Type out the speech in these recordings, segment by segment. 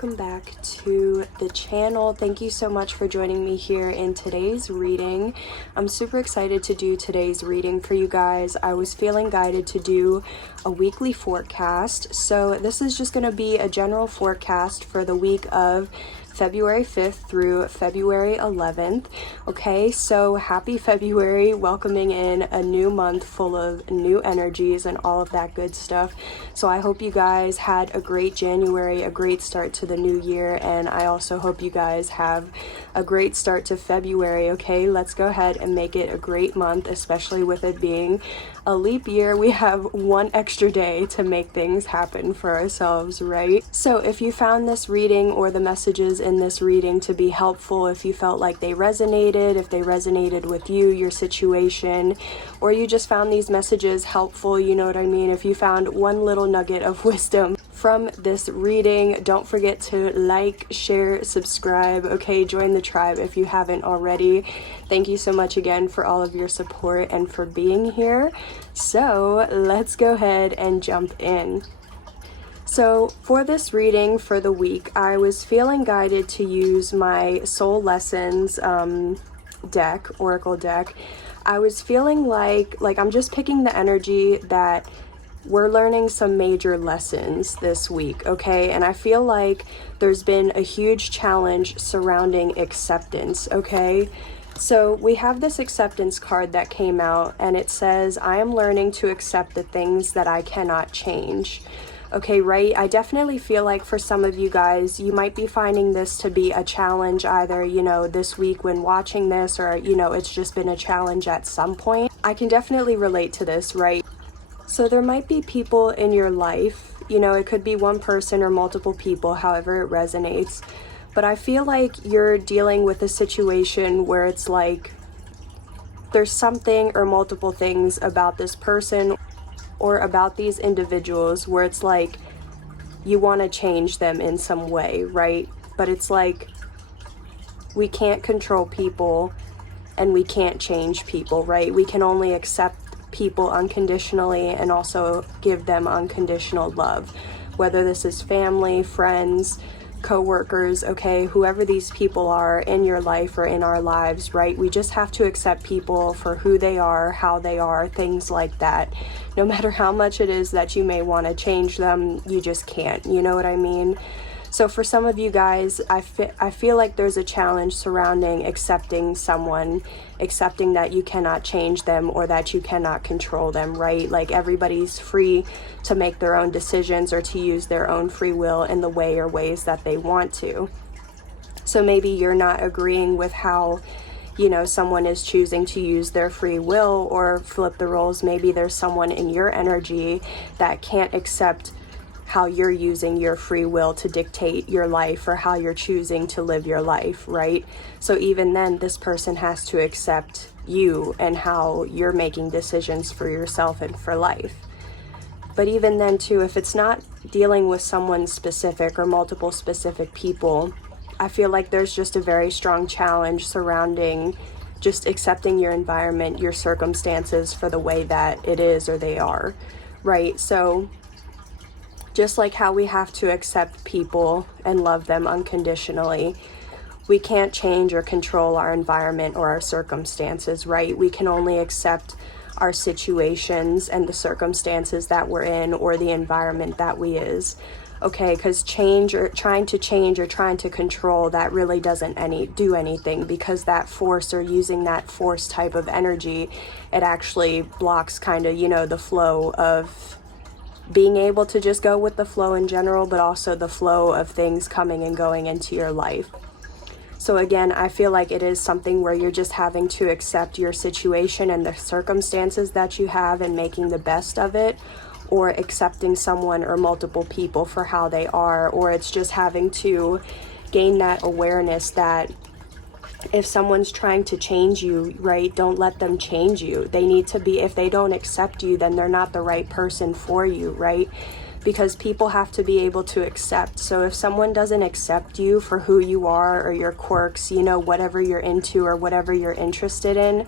welcome back to the channel. Thank you so much for joining me here in today's reading. I'm super excited to do today's reading for you guys. I was feeling guided to do a weekly forecast, so this is just going to be a general forecast for the week of February 5th through February 11th. Okay, so happy February, welcoming in a new month full of new energies and all of that good stuff. So I hope you guys had a great January, a great start to the new year, and I also hope you guys have a great start to February. Okay, let's go ahead and make it a great month, especially with it being a leap year. We have one extra day to make things happen for ourselves, right? So if you found this reading or the messages in this reading to be helpful, if you felt like they resonated, if they resonated with you, your situation, or you just found these messages helpful, you know what I mean? If you found one little nugget of wisdom from this reading, don't forget to like, share, subscribe, okay? Join the tribe if you haven't already. Thank you so much again for all of your support and for being here. So let's go ahead and jump in. So for this reading for the week, I was feeling guided to use my Soul Lessons deck, Oracle deck. I was feeling like I'm just picking the energy that we're learning some major lessons this week, okay? And I feel like there's been a huge challenge surrounding acceptance, okay? So we have this acceptance card that came out, and it says, I am learning to accept the things that I cannot change. Okay, right? I definitely feel like for some of you guys, you might be finding this to be a challenge either, you know, this week when watching this, or, you know, it's just been a challenge at some point. I can definitely relate to this, right? So there might be people in your life, you know, it could be one person or multiple people, however it resonates. But I feel like you're dealing with a situation where it's like there's something or multiple things about this person or about these individuals where it's like you want to change them in some way, right? But it's like we can't control people and we can't change people, right? We can only accept people unconditionally and also give them unconditional love, whether this is family, friends, co-workers, okay, whoever these people are in your life or in our lives, right? We just have to accept people for who they are, how they are, things like that. No matter how much it is that you may want to change them, you just can't, you know what I mean? So for some of you guys, I feel like there's a challenge surrounding accepting someone, accepting that you cannot change them or that you cannot control them, right? Like everybody's free to make their own decisions or to use their own free will in the way or ways that they want to. So maybe you're not agreeing with how, you know, someone is choosing to use their free will, or flip the roles. Maybe there's someone in your energy that can't accept how you're using your free will to dictate your life or how you're choosing to live your life, right? So even then, this person has to accept you and how you're making decisions for yourself and for life. But even then too, if it's not dealing with someone specific or multiple specific people, I feel like there's just a very strong challenge surrounding just accepting your environment, your circumstances for the way that it is or they are, right? So just like how we have to accept people and love them unconditionally, we can't change or control our environment or our circumstances, right? We can only accept our situations and the circumstances that we're in or the environment that we is. Okay, because change or trying to control, that really doesn't do anything, because that force or using that force type of energy, it actually blocks kind of, you know, the flow of being able to just go with the flow in general, but also the flow of things coming and going into your life. So again, I feel like it is something where you're just having to accept your situation and the circumstances that you have and making the best of it, or accepting someone or multiple people for how they are, or it's just having to gain that awareness that if someone's trying to change you, right, don't let them change you. They need to be, if they don't accept you, then they're not the right person for you, right? Because people have to be able to accept. So if someone doesn't accept you for who you are or your quirks, you know, whatever you're into or whatever you're interested in,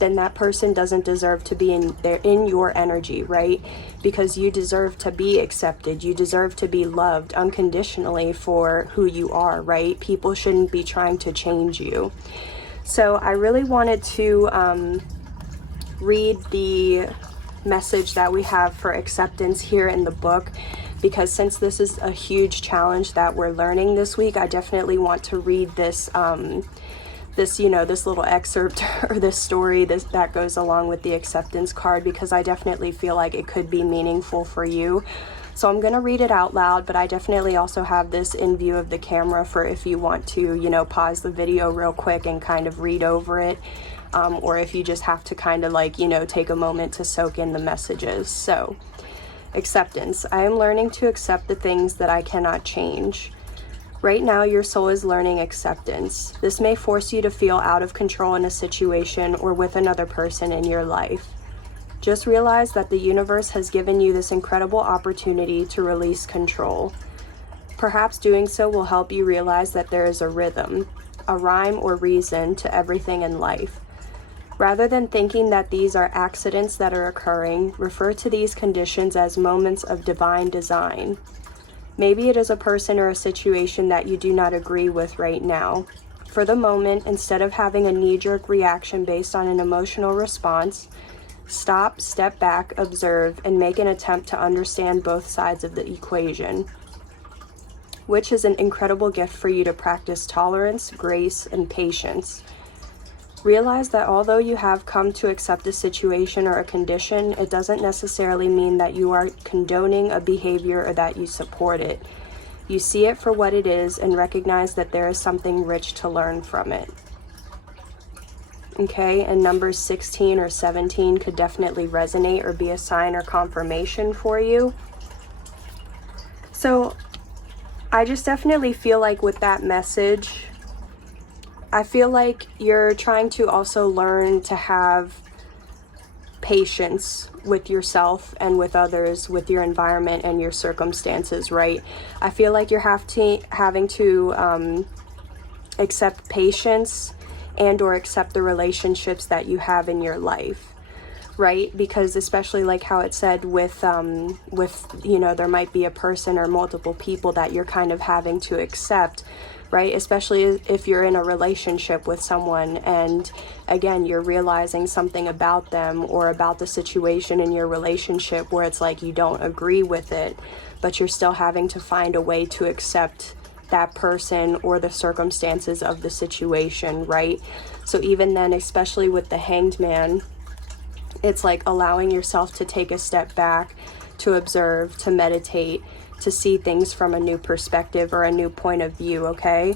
then that person doesn't deserve to be in your energy, right? Because you deserve to be accepted. You deserve to be loved unconditionally for who you are, right? People shouldn't be trying to change you. So I really wanted to read the message that we have for acceptance here in the book, because since this is a huge challenge that we're learning this week, I definitely want to read this this little excerpt or this story that goes along with the acceptance card, because I definitely feel like it could be meaningful for you. So I'm going to read it out loud, but I definitely also have this in view of the camera for if you want to, pause the video real quick and kind of read over it. Or if you just have to kind of take a moment to soak in the messages. So, acceptance. I am learning to accept the things that I cannot change. Right now, your soul is learning acceptance. This may force you to feel out of control in a situation or with another person in your life. Just realize that the universe has given you this incredible opportunity to release control. Perhaps doing so will help you realize that there is a rhythm, a rhyme or reason to everything in life. Rather than thinking that these are accidents that are occurring, refer to these conditions as moments of divine design. Maybe it is a person or a situation that you do not agree with right now. For the moment, instead of having a knee-jerk reaction based on an emotional response, stop, step back, observe, and make an attempt to understand both sides of the equation, which is an incredible gift for you to practice tolerance, grace, and patience. Realize that although you have come to accept a situation or a condition, it doesn't necessarily mean that you are condoning a behavior or that you support it. You see it for what it is and recognize that there is something rich to learn from it. Okay, and numbers 16 or 17 could definitely resonate or be a sign or confirmation for you. So I just definitely feel like with that message, I feel like you're trying to also learn to have patience with yourself and with others, with your environment and your circumstances, right? I feel like you're having to accept patience and or accept the relationships that you have in your life, right? Because especially like how it said with there might be a person or multiple people that you're kind of having to accept, right? Especially if you're in a relationship with someone and again, you're realizing something about them or about the situation in your relationship where it's like you don't agree with it, but you're still having to find a way to accept that person or the circumstances of the situation, right? So even then, especially with the Hanged Man, it's like allowing yourself to take a step back, to observe, to meditate, to see things from a new perspective or a new point of view, okay?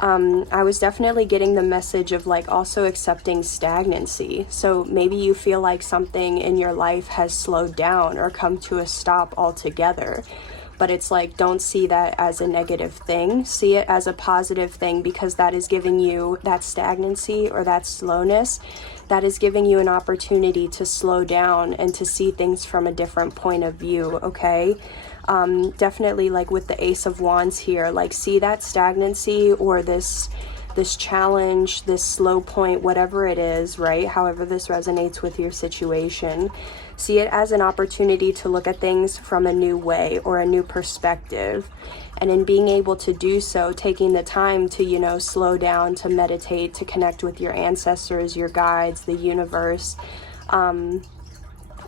I was definitely getting the message of like also accepting stagnancy. So maybe you feel like something in your life has slowed down or come to a stop altogether. But it's like, don't see that as a negative thing. See it as a positive thing, because that is giving you that stagnancy or that slowness. That is giving you an opportunity to slow down and to see things from a different point of view, okay? Definitely like with the Ace of Wands here, like see that stagnancy or this challenge, this slow point, whatever it is, right? However this resonates with your situation. See it as an opportunity to look at things from a new way or a new perspective. And in being able to do so, taking the time to, slow down, to meditate, to connect with your ancestors, your guides, the universe,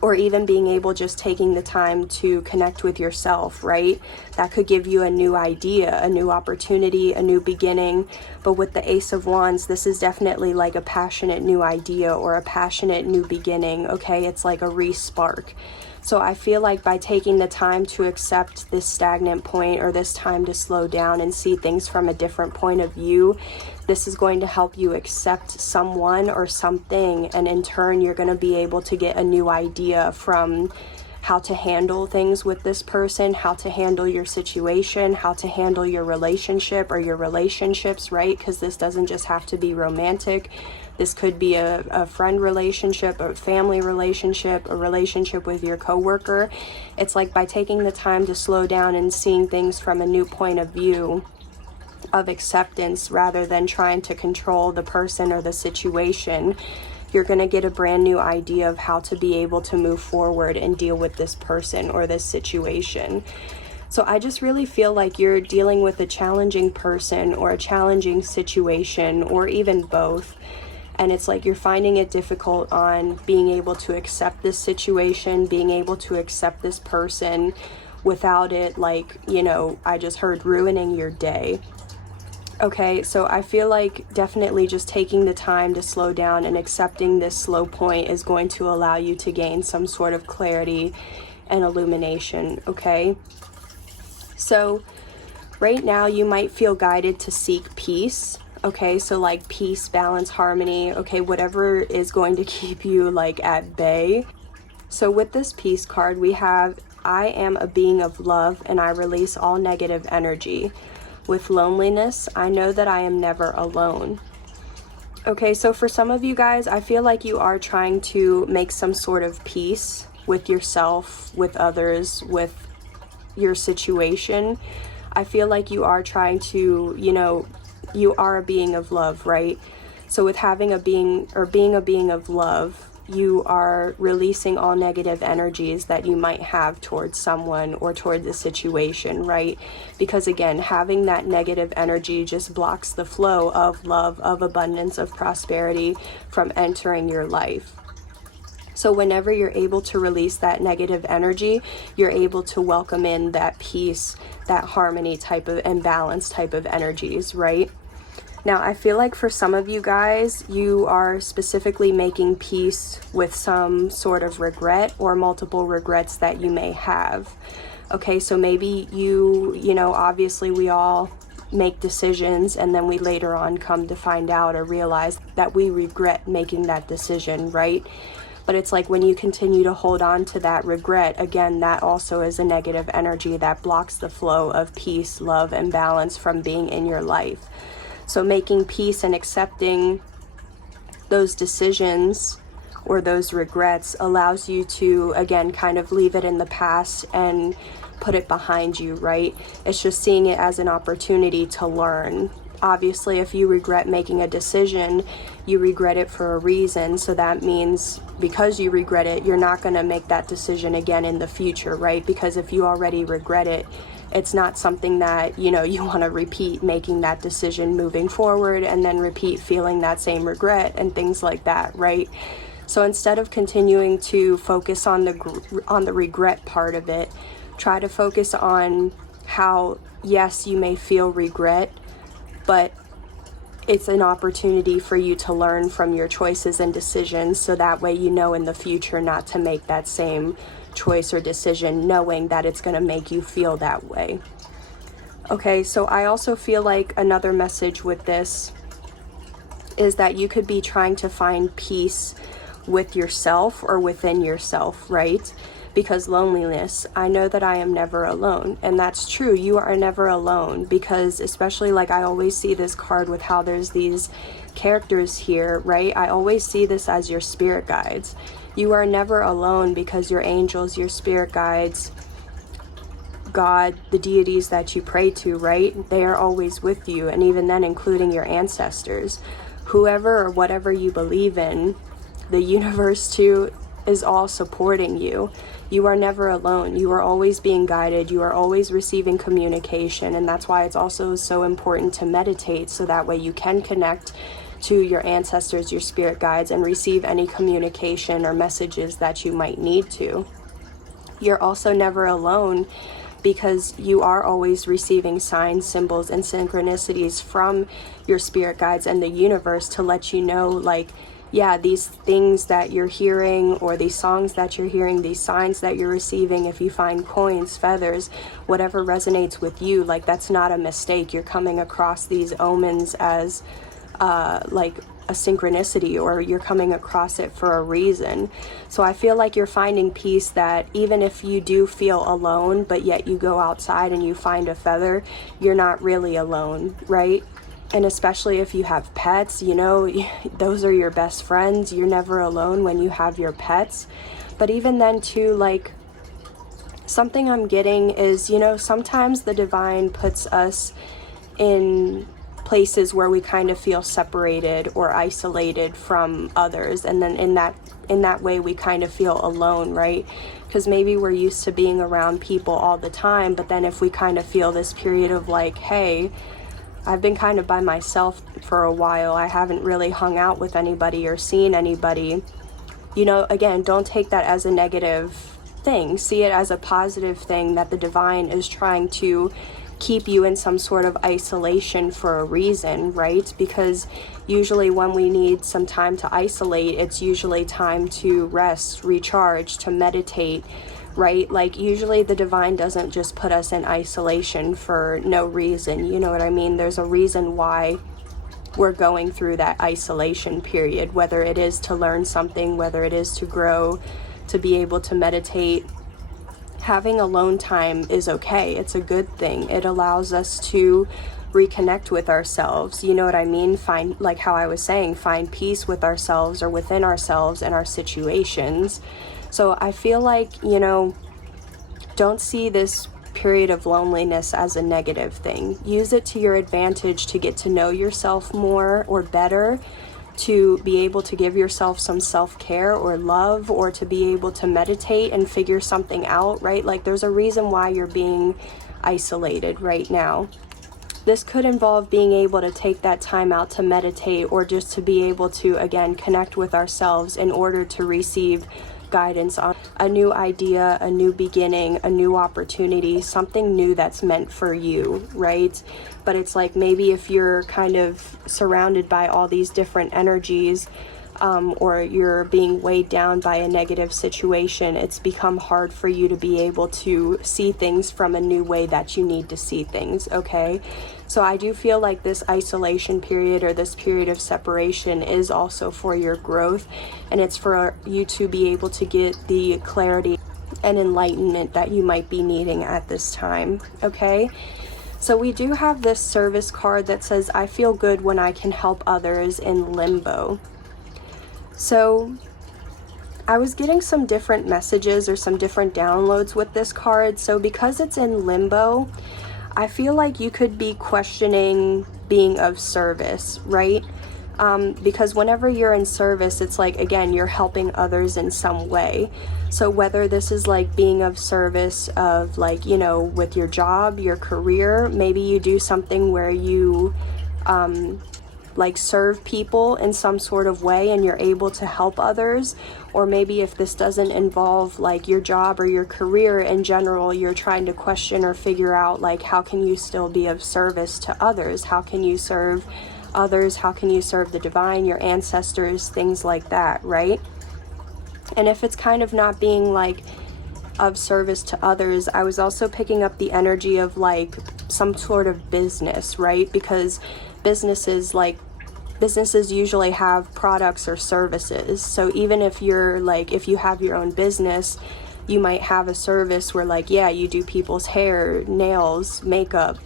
or even being able just taking the time to connect with yourself, right? That could give you a new idea, a new opportunity, a new beginning. But with the Ace of Wands, this is definitely like a passionate new idea or a passionate new beginning, okay? It's like a re-spark. So I feel like by taking the time to accept this stagnant point or this time to slow down and see things from a different point of view, this is going to help you accept someone or something, and in turn you're going to be able to get a new idea from how to handle things with this person, how to handle your situation, how to handle your relationship or your relationships, right? Because this doesn't just have to be romantic. This could be a friend relationship, a family relationship, a relationship with your coworker. It's like by taking the time to slow down and seeing things from a new point of view of acceptance rather than trying to control the person or the situation, you're going to get a brand new idea of how to be able to move forward and deal with this person or this situation. So I just really feel like you're dealing with a challenging person or a challenging situation, or even both. And it's like you're finding it difficult on being able to accept this situation, being able to accept this person without it, like, you know, I just heard, ruining your day. Okay, so I feel like definitely just taking the time to slow down and accepting this slow point is going to allow you to gain some sort of clarity and illumination, okay? So right now you might feel guided to seek peace, okay? So like peace, balance, harmony, okay? Whatever is going to keep you like at bay. So with this peace card, we have, I am a being of love and I release all negative energy. With loneliness, I know that I am never alone. Okay, so for some of you guys, I feel like you are trying to make some sort of peace with yourself, with others, with your situation. I feel like you are trying to, you know, you are a being of love, right? So with having a being, or being a being of love, you are releasing all negative energies that you might have towards someone or toward the situation, right? Because again, having that negative energy just blocks the flow of love, of abundance, of prosperity from entering your life. So whenever you're able to release that negative energy, you're able to welcome in that peace, that harmony type of, and balance type of energies, right? Now, I feel like for some of you guys, you are specifically making peace with some sort of regret or multiple regrets that you may have. Okay, so maybe you know, obviously we all make decisions and then we later on come to find out or realize that we regret making that decision, right? But it's like when you continue to hold on to that regret, again, that also is a negative energy that blocks the flow of peace, love, and balance from being in your life. So making peace and accepting those decisions or those regrets allows you to, again, kind of leave it in the past and put it behind you, right? It's just seeing it as an opportunity to learn. Obviously, if you regret making a decision, you regret it for a reason. So that means because you regret it, you're not going to make that decision again in the future, right? Because if you already regret it, it's not something that, you know, you want to repeat making that decision moving forward and then repeat feeling that same regret and things like that, right? So instead of continuing to focus on the regret part of it, try to focus on how, yes, you may feel regret, but it's an opportunity for you to learn from your choices and decisions, so that way you know in the future not to make that same choice or decision, knowing that it's going to make you feel that way. Okay, so I also feel like another message with this is that you could be trying to find peace with yourself or within yourself, right? Because loneliness, I know that I am never alone. And that's true, you are never alone, because especially like I always see this card with how there's these characters here, right? I always see this as your spirit guides. You are never alone because your angels, your spirit guides, God, the deities that you pray to, right? They are always with you. And even then, including your ancestors, whoever or whatever you believe in, the universe too is all supporting you. You are never alone. You are always being guided. You are always receiving communication. And that's why it's also so important to meditate, so that way you can connect to your ancestors, your spirit guides, and receive any communication or messages that you might need to. You're also never alone because you are always receiving signs, symbols, and synchronicities from your spirit guides and the universe to let you know, like, yeah, these things that you're hearing, or these songs that you're hearing, these signs that you're receiving, if you find coins, feathers, whatever resonates with you, like, that's not a mistake. You're coming across these omens as like a synchronicity, or you're coming across it for a reason. So I feel like you're finding peace that even if you do feel alone, but yet you go outside and you find a feather, you're not really alone, right? And especially if you have pets, you know, those are your best friends. You're never alone when you have your pets. But even then too, like, something I'm getting is, you know, sometimes the divine puts us in places where we kind of feel separated or isolated from others, and then in that way we kind of feel alone, right? Because maybe we're used to being around people all the time, but then if we kind of feel this period of like, hey, I've been kind of by myself for a while, I haven't really hung out with anybody or seen anybody, you know, again, don't take that as a negative thing. See it as a positive thing, that the divine is trying to keep you in some sort of isolation for a reason, right? Because usually when we need some time to isolate, it's usually time to rest, recharge, to meditate, right? Like usually the divine doesn't just put us in isolation for no reason, you know what I mean? There's a reason why we're going through that isolation period, whether it is to learn something, whether it is to grow, to be able to meditate. Having alone time is okay. It's a good thing. It allows us to reconnect with ourselves. You know what I mean? Find, like how I was saying, find peace with ourselves or within ourselves and our situations. So I feel like, you know, don't see this period of loneliness as a negative thing. Use it to your advantage to get to know yourself more or better, to be able to give yourself some self-care or love, or to be able to meditate and figure something out, right? Like there's a reason why you're being isolated right now. This could involve being able to take that time out to meditate, or just to be able to, again, connect with ourselves in order to receive guidance on a new idea, a new beginning, a new opportunity, something new that's meant for you, right? But it's like maybe if you're kind of surrounded by all these different energies, or you're being weighed down by a negative situation, it's become hard for you to be able to see things from a new way that you need to see things, okay? So I do feel like this isolation period, or this period of separation, is also for your growth, and it's for you to be able to get the clarity and enlightenment that you might be needing at this time, okay? So we do have this service card that says, I feel good when I can help others in limbo. So I was getting some different messages or some different downloads with this card. So because it's in limbo, I feel like you could be questioning being of service, right? Because whenever you're in service, it's like, again, you're helping others in some way. So whether this is like being of service of like, you know, with your job, your career, maybe you do something where you like serve people in some sort of way and you're able to help others. Or maybe if this doesn't involve like your job or your career in general, you're trying to question or figure out like, how can you still be of service to others? How can you serve others? How can you serve the divine, your ancestors, things like that, right? And if it's kind of not being like of service to others, I was also picking up the energy of like some sort of business, right? Because businesses usually have products or services. So even if you're like, if you have your own business, you might have a service where like, yeah, you do people's hair, nails, makeup.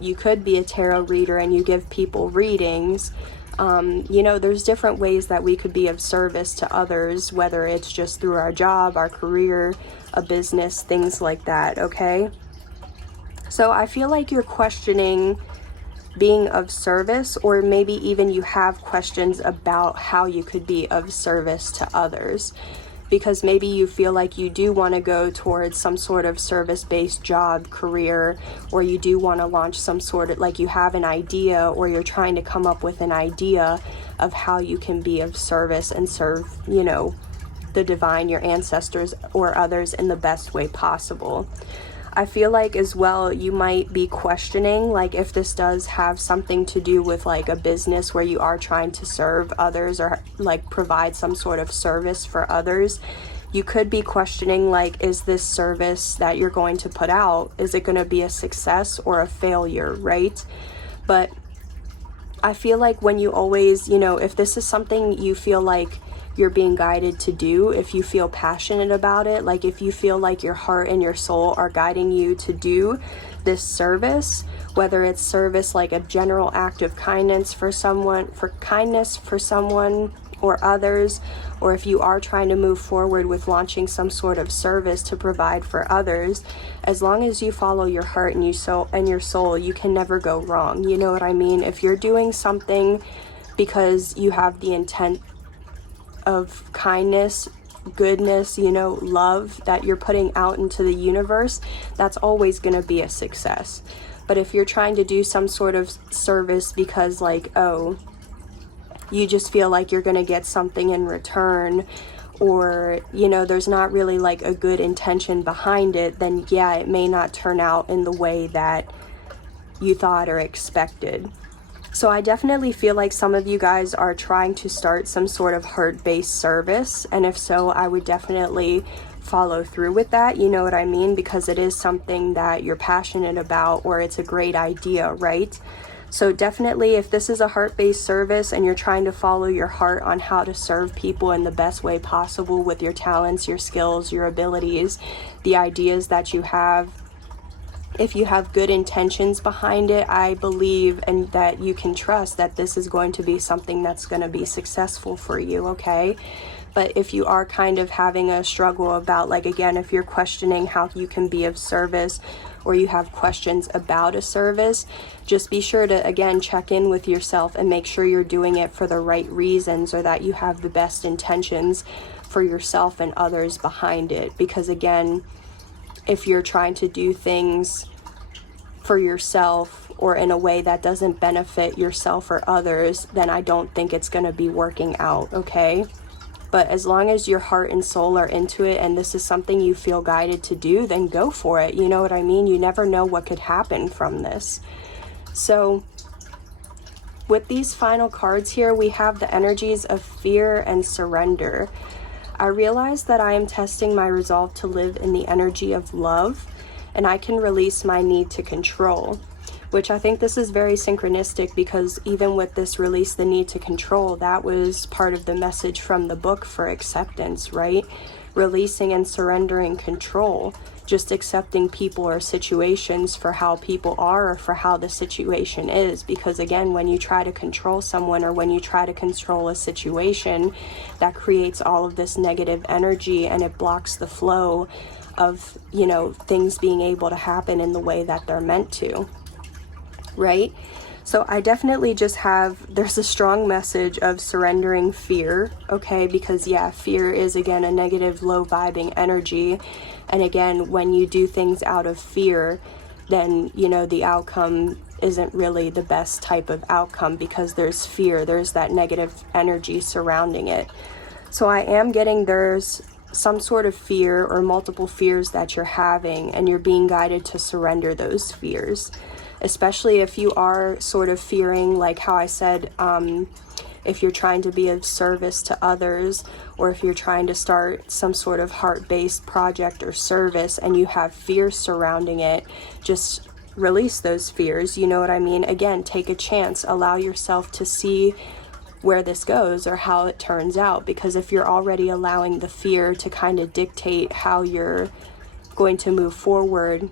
You could be a tarot reader and you give people readings. You know, there's different ways that we could be of service to others, whether it's just through our job, our career, a business, things like that, okay? So I feel like you're questioning being of service, or maybe even you have questions about how you could be of service to others, because maybe you feel like you do want to go towards some sort of service-based job, career, or you do want to launch some sort of, like you have an idea, or you're trying to come up with an idea of how you can be of service and serve, you know, the divine, your ancestors, or others in the best way possible. I feel like as well, you might be questioning like if this does have something to do with like a business where you are trying to serve others or like provide some sort of service for others. You could be questioning like, is this service that you're going to put out, is it going to be a success or a failure, right? But I feel like when you always, you know, if this is something you feel like you're being guided to do, if you feel passionate about it, like if you feel like your heart and your soul are guiding you to do this service, whether it's service like a general act of kindness for someone, or others, or if you are trying to move forward with launching some sort of service to provide for others, as long as you follow your heart and your soul, you can never go wrong. You know what I mean? If you're doing something because you have the intent of kindness, goodness, you know, love that you're putting out into the universe, that's always going to be a success. But if you're trying to do some sort of service because, like, oh, you just feel like you're going to get something in return, or, you know, there's not really like a good intention behind it, then yeah, it may not turn out in the way that you thought or expected. So I definitely feel like some of you guys are trying to start some sort of heart-based service, and if so, I would definitely follow through with that, you know what I mean, because it is something that you're passionate about, or it's a great idea, right? So definitely, if this is a heart-based service and you're trying to follow your heart on how to serve people in the best way possible with your talents, your skills, your abilities, the ideas that you have, if you have good intentions behind it, I believe and that you can trust that this is going to be something that's going to be successful for you, okay? But if you are kind of having a struggle about, like, again, if you're questioning how you can be of service, or you have questions about a service, just be sure to, again, check in with yourself and make sure you're doing it for the right reasons, or that you have the best intentions for yourself and others behind it. Because again, if you're trying to do things for yourself or in a way that doesn't benefit yourself or others, then I don't think it's going to be working out, okay? But as long as your heart and soul are into it and this is something you feel guided to do, then go for it. You know what I mean? You never know what could happen from this. So with these final cards here, we have the energies of fear and surrender. I realize that I am testing my resolve to live in the energy of love, and I can release my need to control, which I think this is very synchronistic, because even with this release the need to control, that was part of the message from the book for acceptance, right? Releasing and surrendering control, just accepting people or situations for how people are or for how the situation is. Because again, when you try to control someone or when you try to control a situation, that creates all of this negative energy and it blocks the flow of, you know, things being able to happen in the way that they're meant to, right? So I definitely just there's a strong message of surrendering fear, okay? Because yeah, fear is, again, a negative, low vibing energy. And again, when you do things out of fear, then, you know, the outcome isn't really the best type of outcome, because there's fear, there's that negative energy surrounding it. So I am getting there's some sort of fear or multiple fears that you're having, and you're being guided to surrender those fears. Especially if you are sort of fearing, like how I said, if you're trying to be of service to others, or if you're trying to start some sort of heart-based project or service and you have fears surrounding it, just release those fears, you know what I mean? Again, take a chance, allow yourself to see where this goes or how it turns out, because if you're already allowing the fear to kind of dictate how you're going to move forward,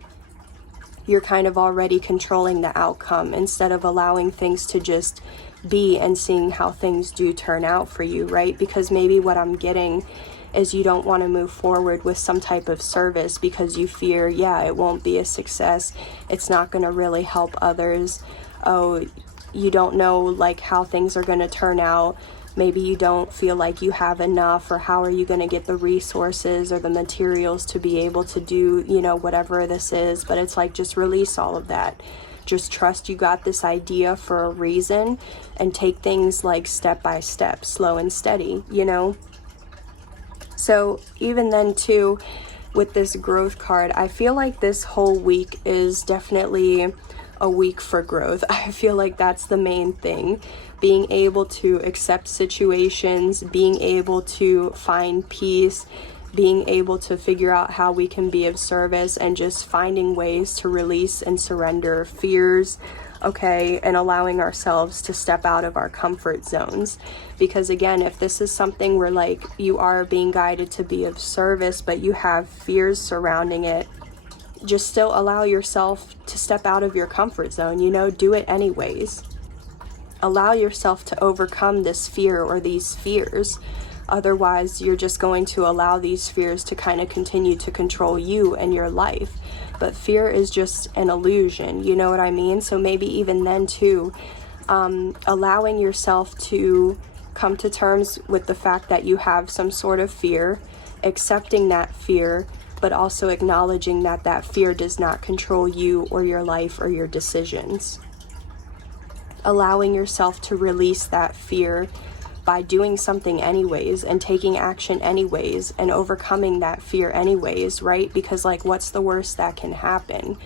you're kind of already controlling the outcome instead of allowing things to just be and seeing how things do turn out for you, right? Because maybe what I'm getting is you don't want to move forward with some type of service because you fear, yeah, it won't be a success, it's not going to really help others, oh, you don't know like how things are going to turn out, maybe you don't feel like you have enough, or how are you going to get the resources or the materials to be able to do, you know, whatever this is. But it's like, just release all of that. Just trust you got this idea for a reason, and take things like step by step, slow and steady, you know. So even then too, with this growth card, I feel like this whole week is definitely a week for growth. I feel like that's the main thing. Being able to accept situations, being able to find peace, being able to figure out how we can be of service, and just finding ways to release and surrender fears, okay, and allowing ourselves to step out of our comfort zones. Because again, if this is something where like you are being guided to be of service, but you have fears surrounding it, just still allow yourself to step out of your comfort zone, you know, do it anyways. allow yourself to overcome this fear or these fears. Otherwise, you're just going to allow these fears to kind of continue to control you and your life. But fear is just an illusion, you know what I mean? So maybe even then too, allowing yourself to come to terms with the fact that you have some sort of fear, accepting that fear, but also acknowledging that that fear does not control you or your life or your decisions. Allowing yourself to release that fear by doing something anyways and taking action anyways and overcoming that fear anyways, right? Because like, what's the worst that can happen?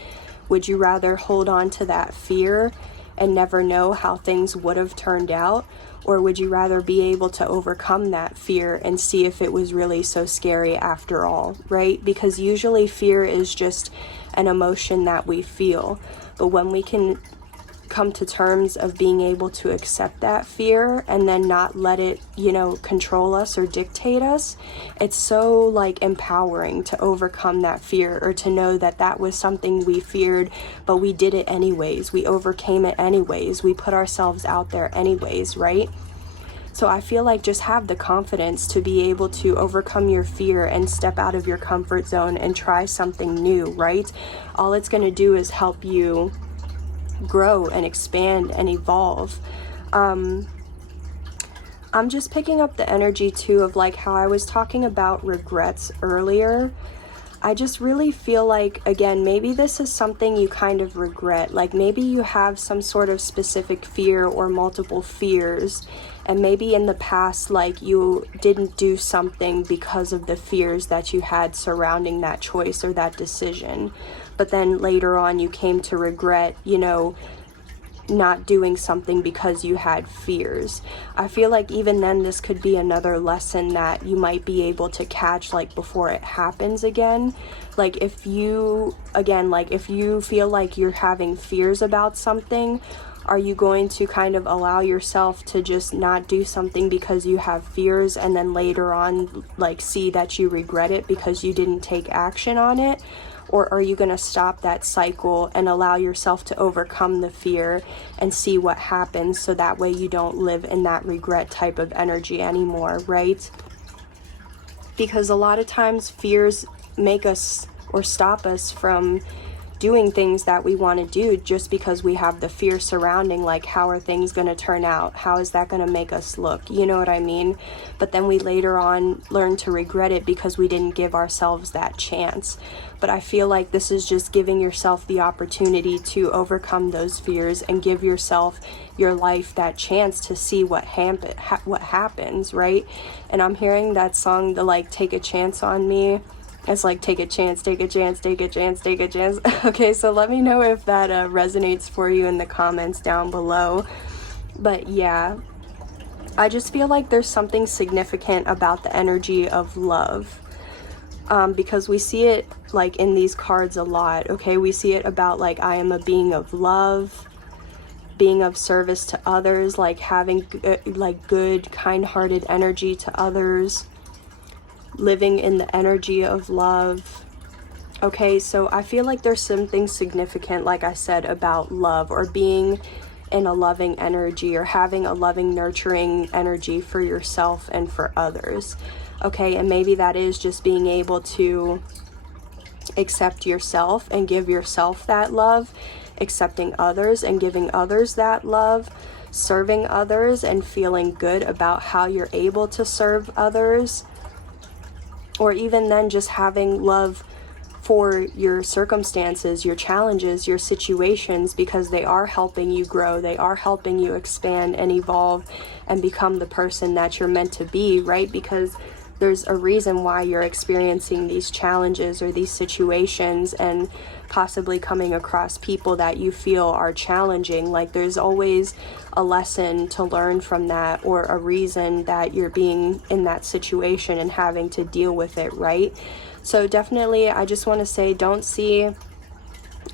Would you rather hold on to that fear and never know how things would have turned out? Or would you rather be able to overcome that fear and see if it was really so scary after all, right? Because usually fear is just an emotion that we feel. But when we can come to terms of being able to accept that fear and then not let it, you know, control us or dictate us, it's so like empowering to overcome that fear, or to know that that was something we feared, but we did it anyways. We overcame it anyways. We put ourselves out there anyways, right? So I feel like just have the confidence to be able to overcome your fear and step out of your comfort zone and try something new, right? All it's going to do is help you grow and expand and evolve. I'm just picking up the energy too of like how I was talking about regrets earlier. I just really feel like, again, maybe this is something you kind of regret. Like maybe you have some sort of specific fear or multiple fears, and maybe in the past, like you didn't do something because of the fears that you had surrounding that choice or that decision. But then later on you came to regret, you know, not doing something because you had fears. I feel like even then this could be another lesson that you might be able to catch like before it happens again. Like if you, again, like if you feel like you're having fears about something, are you going to kind of allow yourself to just not do something because you have fears and then later on like see that you regret it because you didn't take action on it? Or are you going to stop that cycle and allow yourself to overcome the fear and see what happens, so that way you don't live in that regret type of energy anymore, right? Because a lot of times fears make us or stop us from doing things that we want to do just because we have the fear surrounding, like how are things going to turn out? How is that going to make us look? You know what I mean? But then we later on learn to regret it because we didn't give ourselves that chance. But I feel like this is just giving yourself the opportunity to overcome those fears and give yourself, your life, that chance to see what happens, right? And I'm hearing that song, the like Take a Chance on Me. It's like take a chance, take a chance, take a chance, take a chance. Okay, so let me know if that resonates for you in the comments down below. But yeah, I just feel like there's something significant about the energy of love. Because we see it like in these cards a lot, okay? We see it about like, I am a being of love, being of service to others, like having like good, kind-hearted energy to others, living in the energy of love. Okay, so I feel like there's something significant, like I said, about love, or being in a loving energy, or having a loving, nurturing energy for yourself and for others. Okay, and maybe that is just being able to accept yourself and give yourself that love, accepting others and giving others that love, serving others and feeling good about how you're able to serve others. Or even then just having love for your circumstances, your challenges, your situations, because they are helping you grow, they are helping you expand and evolve and become the person that you're meant to be, right? Because there's a reason why you're experiencing these challenges or these situations and possibly coming across people that you feel are challenging. Like there's always a lesson to learn from that, or a reason that you're being in that situation and having to deal with it, right? So definitely, I just want to say, don't see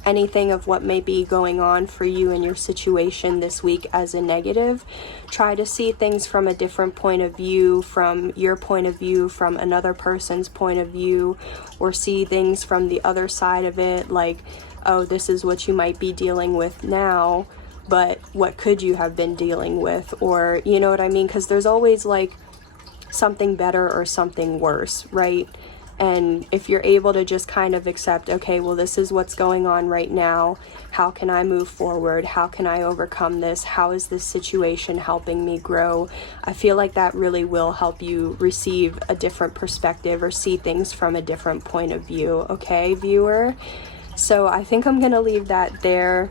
anything of what may be going on for you in your situation this week as a negative. Try to see things from a different point of view, from your point of view, from another person's point of view, or see things from the other side of it, like, oh, this is what you might be dealing with now, but what could you have been dealing with? Or, you know what I mean? Because there's always like something better or something worse, right? And if you're able to just kind of accept, okay, well, this is what's going on right now. How can I move forward? How can I overcome this? How is this situation helping me grow? I feel like that really will help you receive a different perspective or see things from a different point of view, okay, viewer? So I think I'm going to leave that there.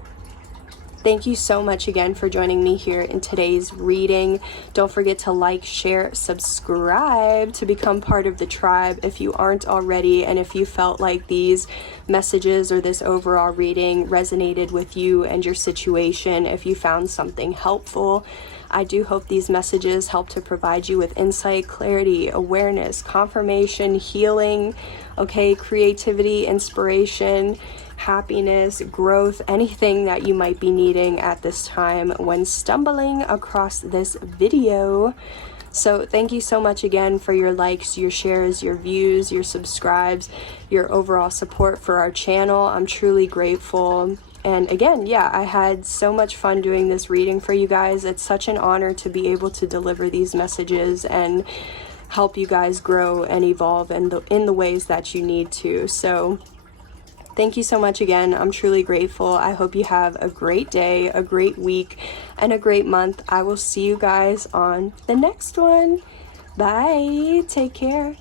Thank you so much again for joining me here in today's reading. Don't forget to like, share, subscribe to become part of the tribe if you aren't already. And if you felt like these messages or this overall reading resonated with you and your situation, if you found something helpful, I do hope these messages help to provide you with insight, clarity, awareness, confirmation, healing, okay, creativity, inspiration, happiness, growth, anything that you might be needing at this time when stumbling across this video. So thank you so much again for your likes, your shares, your views, your subscribes, your overall support for our channel. I'm truly grateful. And again, yeah, I had so much fun doing this reading for you guys. It's such an honor to be able to deliver these messages and help you guys grow and evolve in the ways that you need to. So thank you so much again. I'm truly grateful. I hope you have a great day, a great week, and a great month. I will see you guys on the next one. Bye. Take care.